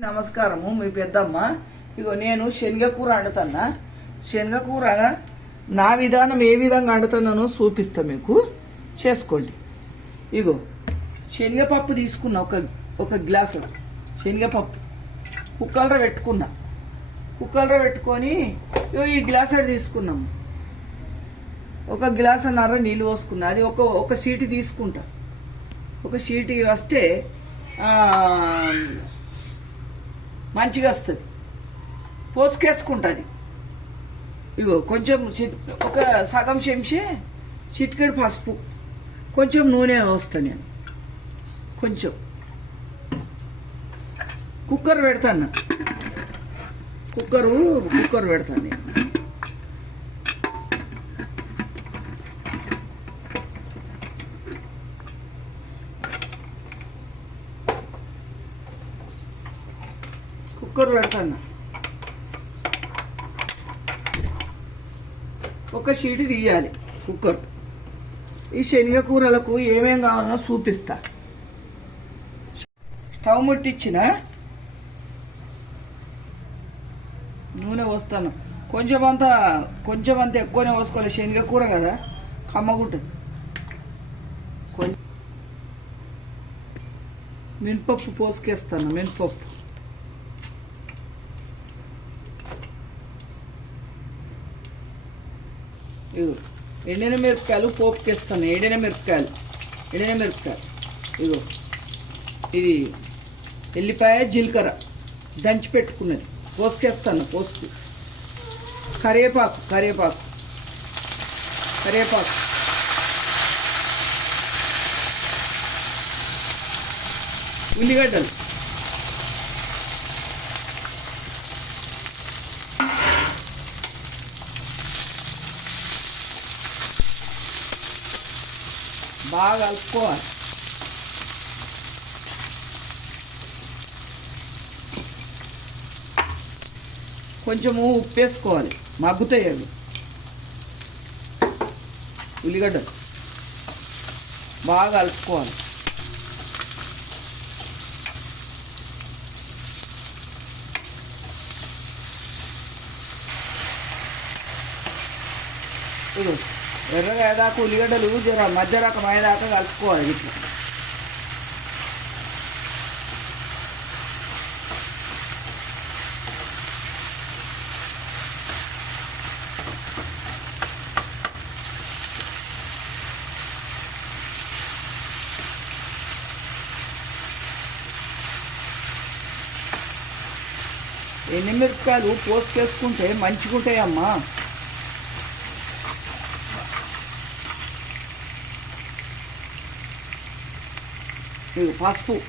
నమస్కారము మీ పెద్దమ్మ. ఇగో నేను శనగకూర వండుతున్నా. శనగకూర నా విధానం ఏ విధంగా వండుతున్నానో చూపిస్తా మీకు. చేసుకోండి. ఇగో శనగపప్పు తీసుకున్నా ఒక ఒక గ్లాసు. శనగపప్పు కుక్కలర పెట్టుకున్నా. కుక్కలర పెట్టుకొని ఇగో ఈ గ్లాస్ తీసుకున్నాము. ఒక గ్లాసు అన్నర నీళ్ళు పోసుకున్నా. అది ఒక ఒక సీటు తీసుకుంటా. ఒక సీటు వస్తే మంచిగా వస్తుంది. పోసుకేసుకుంటుంది. ఇగో కొంచెం చిట్- ఒక సగం చెంచే చిటికెడు పసుపు కొంచెం నూనె వస్తాను నేను. కొంచెం. కుక్కర్ పెడతాను కుక్కరు కుక్కర్ పెడతాను నేను. కుక్కర్ పెడతాను. ఒక షీట్ తీయాలి కుక్కర్. ఈ శనగ కూరలకు ఏమేం కావాలన్నా చూపిస్తా. స్టవ్ ముట్టించిన నూనె పోస్తాను. కొంచెం అంత కొంచెం అంత ఎక్కువనే పోసుకోవాలి. శనగ కూర కదా కమ్మగుంటుంది. కొంచెం మినపప్పు పోసుకేస్తాను మినపప్పు. ఇగో ఎండిన మిరపకాయలు పోపుకేస్తాను. ఎండిన మిరపకాయలు ఎండిన మిరపకాయలు. ఇగో ఇది ఎల్లిపాయ జీలకర్ర దంచి పెట్టుకున్నది. పోసుకేస్తాను పోసుకు. కరివేపాకు కరివేపాకు. కరివేపాకు. ఉల్లిగడ్డలు. బాగా కలుపుకోవాలి కొంచెము ఉప్పు వేసుకోవాలి మగ్గుతాయి అవి ఉల్లిగడ్డలు బాగా కలుపుకోవాలి ఇదిగో ఎర్రగా అయ్యేదాకా ఉల్లిగడ్డలు జర మధ్య రకం అయ్యేదాకా కలుపుకోవాలి ఇట్లా. పోస్ట్ పోసుకేసుకుంటే మంచిగుంటాయమ్మా? మీకు పసుపు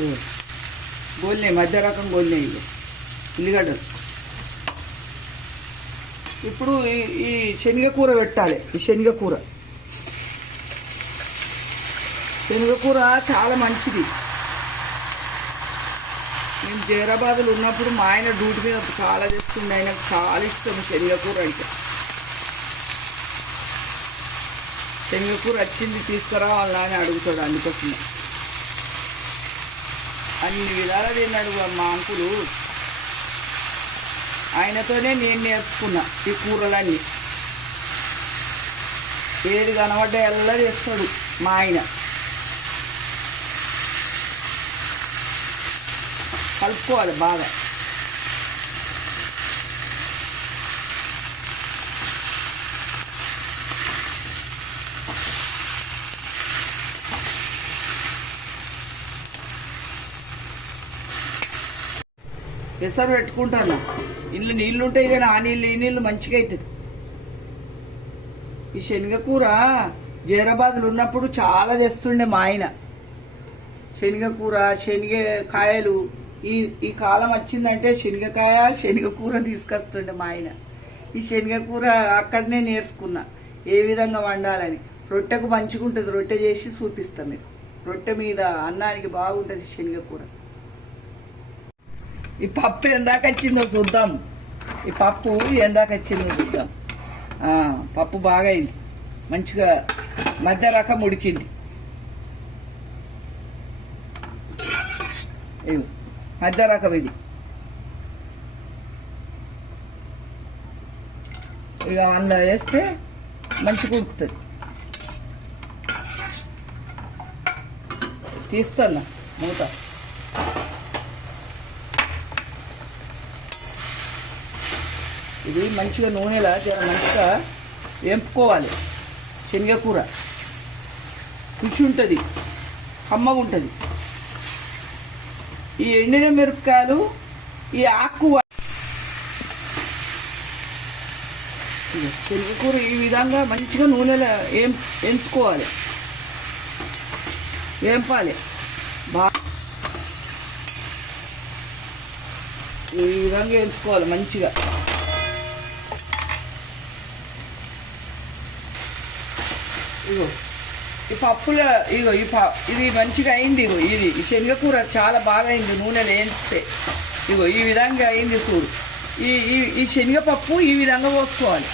ఇదిగో. గోలినాయి మధ్య రకం గోలినాయి ఇవి ఉల్లిగడ్డలు。ఇప్పుడు ఈ- ఈ శనగ కూర పెట్టాలి. ఈ శనగ కూర శనగ కూర చాలా మంచిది. మేము జైరాబాద్లో ఉన్నప్పుడు మా ఆయన డ్యూటీ మీద చాలా చేస్తుండే. ఆయనకు చాలా ఇష్టం శనగకూర అంటే. శనగకూర వచ్చింది తీసుకురావాలా అని అడుగుతాడు అందుకోసం అన్ని విధాలు తిన్నాడు మా అంకులు. ఆయనతోనే నేను నేర్చుకున్నా ఈ కూరలన్నీ. ఏది కనబడ్డ ఎలా చేస్తాడు మా ఆయన. కలుపుకోవాలి బాగా. పెసరు పెట్టుకుంటాను. ఇల్లు నీళ్ళు ఉంటాయి కానీ ఆ నీళ్ళు ఈ నీళ్ళు మంచిగా అవుతుంది ఈ శనగకూర జైరాబాద్లో ఉన్నప్పుడు చాలా తెస్తుండే మా ఆయన. శనగకూర శనగ కాయలు ఈ ఈ కాలం వచ్చిందంటే శనగకాయ శనగకూర తీసుకొస్తుండే మా ఆయన. ఈ శనగకూర అక్కడనే నేర్చుకున్నా. ఏ విధంగా వండాలని. రొట్టెకు మంచిగా ఉంటుంది రొట్టె చేసి చూపిస్తాం మీకు. రొట్టె మీద అన్నానికి బాగుంటుంది శనగకూర. ఈ పప్పు ఎందాక వచ్చిందో చూద్దాం. ఈ పప్పు ఎందాక వచ్చిందో చూద్దాం. పప్పు బాగా అయింది మంచిగా మధ్య రకం ఉడికింది ఇగో మధ్య రకం ఇది. ఇక అందులో వేస్తే మంచిగా ఉడుకుతుంది. తీస్తున్నా మూత. ఇది మంచిగా నూనెలా జర మంచిగా వేంపుకోవాలి. శనగకూర. రుచి ఉంటుంది. కమ్మగా ఉంటుంది. ఈ ఎండిన మిరపకాయలు ఈ ఆకు శనగకూర ఈ విధంగా మంచిగా నూనెలో ఏం ఎంచుకోవాలి వేంపాలి. బాగా ఈ విధంగా ఎంచుకోవాలి మంచిగా. ఇగో. ఈ పప్పుల ఇగో ఈ ప ఇది మంచిగా అయింది ఇగో ఇది. ఈ శనగకూర చాలా బాగా అయింది నూనె వేయిస్తే ఇగో ఈ విధంగా అయింది చూడు. ఈ ఈ ఈ శనగపప్పు ఈ విధంగా పోసుకోవాలి.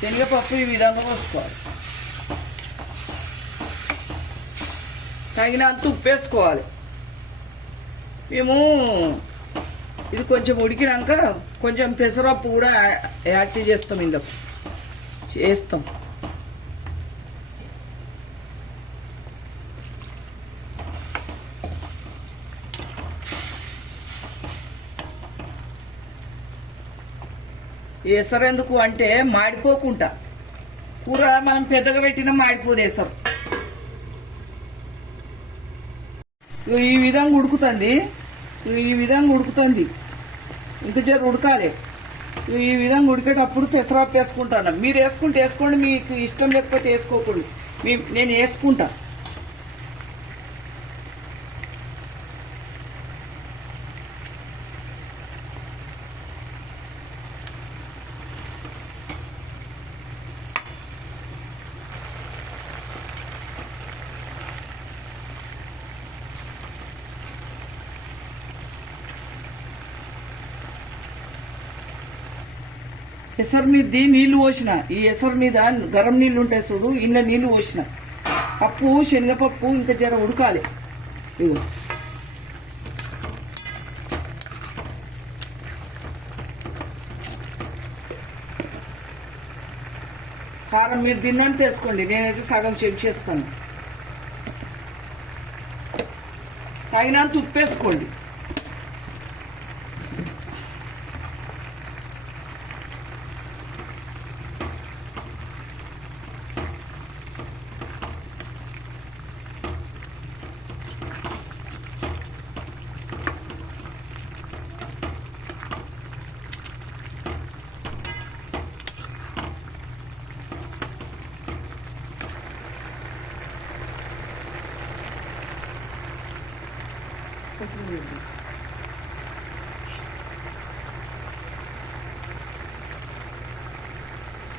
శనగపప్పు ఈ విధంగా పోసుకోవాలి. తగినంత ఉప్పు వేసుకోవాలి. మేము ఇది కొంచెం ఉడికినాక కొంచెం పెసరపప్పు కూడా యాడ్ చేస్తాం ఇందులో. చేస్తాం. ఎసరు ఎందుకు అంటే మాడిపోకుండా. కూర మనం పెద్దగా పెట్టినా మాడిపోదు ఎసరు. ఈ విధంగా ఉడుకుతుంది. ఈ విధంగా ఉడుకుతుంది. ఇంత చేరు ఉడకాలి. ఈ విధంగా ఉడికేటప్పుడు పెసరాపు వేసుకుంటాను. మీరు వేసుకుంటే వేసుకోండి మీకు ఇష్టం లేకపోతే వేసుకోకండి మీ నేను వేసుకుంటాను ఎసరు మీద నీళ్ళు పోసిన. ఈ ఎసరు మీద గరం నీళ్ళు ఉంటాయి చూడు ఇన్న నీళ్ళు పోసిన. పప్పు శనగపప్పు ఇంకా జర ఉడకాలి. ఇగో. కారం మీరు తిన్నాను వేసుకోండి నేనైతే సగం చెక్ చేస్తాను. తగినంత ఉప్పు వేసుకోండి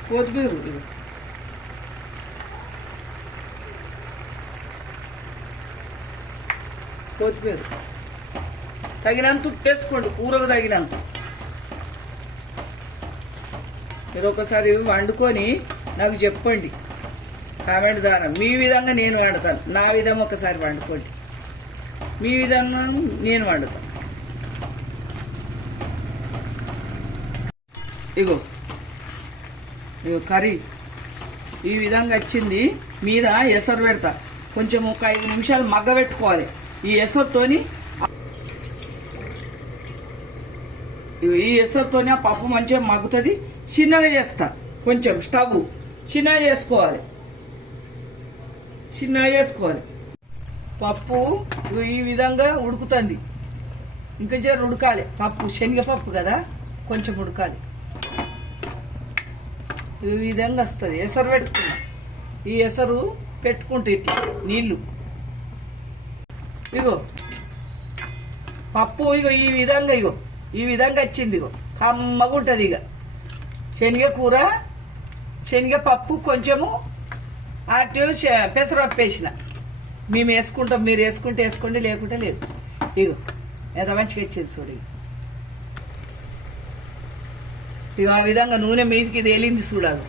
కొత్తిమీర ఇది కొత్తిమీర. తగినంత ఉప్పు వేసుకోండి కూరకు తగినంత. మీరు ఒకసారి వండుకొని నాకు చెప్పండి. కామెంట్ ద్వారా. మీ విధంగా నేను వండుతాను. నా విధంగా ఒకసారి వండుకోండి. మీ విధంగా నేను వండుతాను. ఇగో. కర్రీ. ఈ విధంగా వచ్చింది. మీద ఎసరు పెడతా. కొంచెం ఒక ఐదు నిమిషాలు మగ్గ పెట్టుకోవాలి. ఈ ఎసరుతోని ఈ ఎసరుతోని ఆ పప్పు మంచిగా మగ్గుతుంది. చిన్నగా చేస్తా. కొంచెం స్టవ్ చిన్నగా చేసుకోవాలి. చిన్నగా చేసుకోవాలి. పప్పు ఈ విధంగా ఉడుకుతుంది. ఇంకా జర ఉడకాలి. పప్పు శనగపప్పు కదా? కొంచెం ఉడకాలి. ఈ విధంగా వస్తుంది. ఎసరు పెట్టుకున్నా. ఈ ఎసరు పెట్టుకుంటే ఇట్లా నీళ్ళు ఇగో పప్పు ఇగో ఈ విధంగా ఇగో ఈ విధంగా వచ్చింది ఇగో. కమ్మగా ఉంటుంది ఇక శనగ కూర శనగ పప్పు కొంచెము అటు శ- పెసరపప్పు వేసిన. మేము వేసుకుంటాం మీరు వేసుకుంటే వేసుకోండి లేకుంటే లేదు. ఇగో ఎంత మంచిగా వచ్చేది చూడు ఇగో. ఇక ఆ విధంగా నూనె మీదికి తేలింది చూడాలి.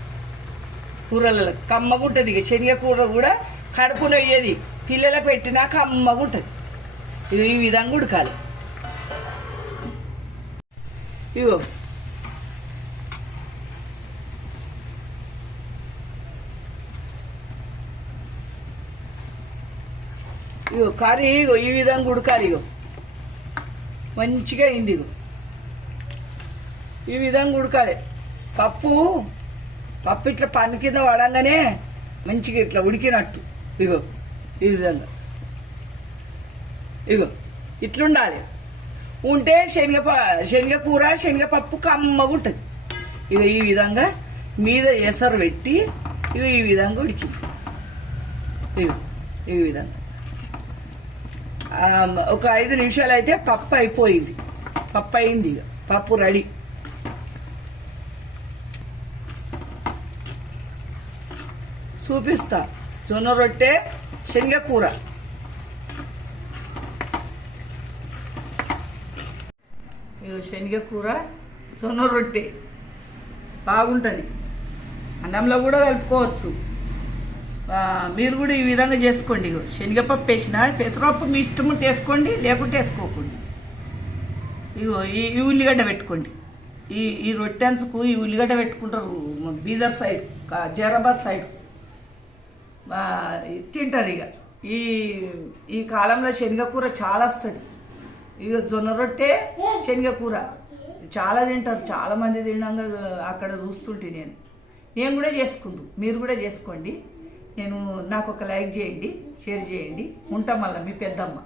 కూరలలో కమ్మగుంటుంది ఇక శనగ కూర కూడా కడుపున అయ్యేది పిల్లల పెట్టినా కమ్మగుంటుంది. ఇక ఈ విధంగా ఉడకాలి. ఇగో. ఇగో కర్రీ ఇగో ఈ విధంగా ఉడకాలి ఇగో. మంచిగా అయింది ఇగో. ఈ విధంగా ఉడకాలి. పప్పు పప్పు ఇట్లా పన్ను కింద పడంగానే మంచిగా ఇట్లా ఉడికినట్టు. ఇగో ఈ విధంగా. ఇగో ఇట్లుండాలి ఉంటే శనగ శనగ కూర శనగపప్పు కమ్మగా ఉంటుంది. ఇక ఈ విధంగా మీద ఎసరు పెట్టి ఇక ఈ విధంగా ఉడికింది. ఇగో ఈ విధంగా. ఒక ఐదు నిమిషాలు అయితే పప్పు అయిపోయింది. పప్పు అయింది ఇక పప్పు రెడీ. చూపిస్తా. జొన్న రొట్టె శనగ కూర. ఇగో శనగ కూర జొన్న రొట్టె. బాగుంటుంది. అన్నంలో కూడా కలుపుకోవచ్చు. మీరు కూడా ఈ విధంగా చేసుకోండి ఇగో. శనగపప్పు వేసిన పెసరపప్పు మీ ఇష్టము వేసుకోండి లేకుంటే వేసుకోకండి. ఇగో ఈ ఉల్లిగడ్డ పెట్టుకోండి. ఈ ఈ రొట్టెన్స్కు ఈ ఉల్లిగడ్డ పెట్టుకుంటారు బీదర్ సైడ్ జరాబాద్ సైడ్. తింటారు ఇక. ఈ ఈ కాలంలో శనగకూర చాలా వస్తుంది. ఇక జొన్న రొట్టె శనగ కూర చాలా తింటారు. చాలా మంది అక్కడ చూస్తుంటే నేను. నేను కూడా చేసుకుందు మీరు కూడా చేసుకోండి. నేను నాకు ఒక లైక్ చేయండి షేర్ చేయండి. ఉంటాం మళ్ళీ మీ పెద్దమ్మ.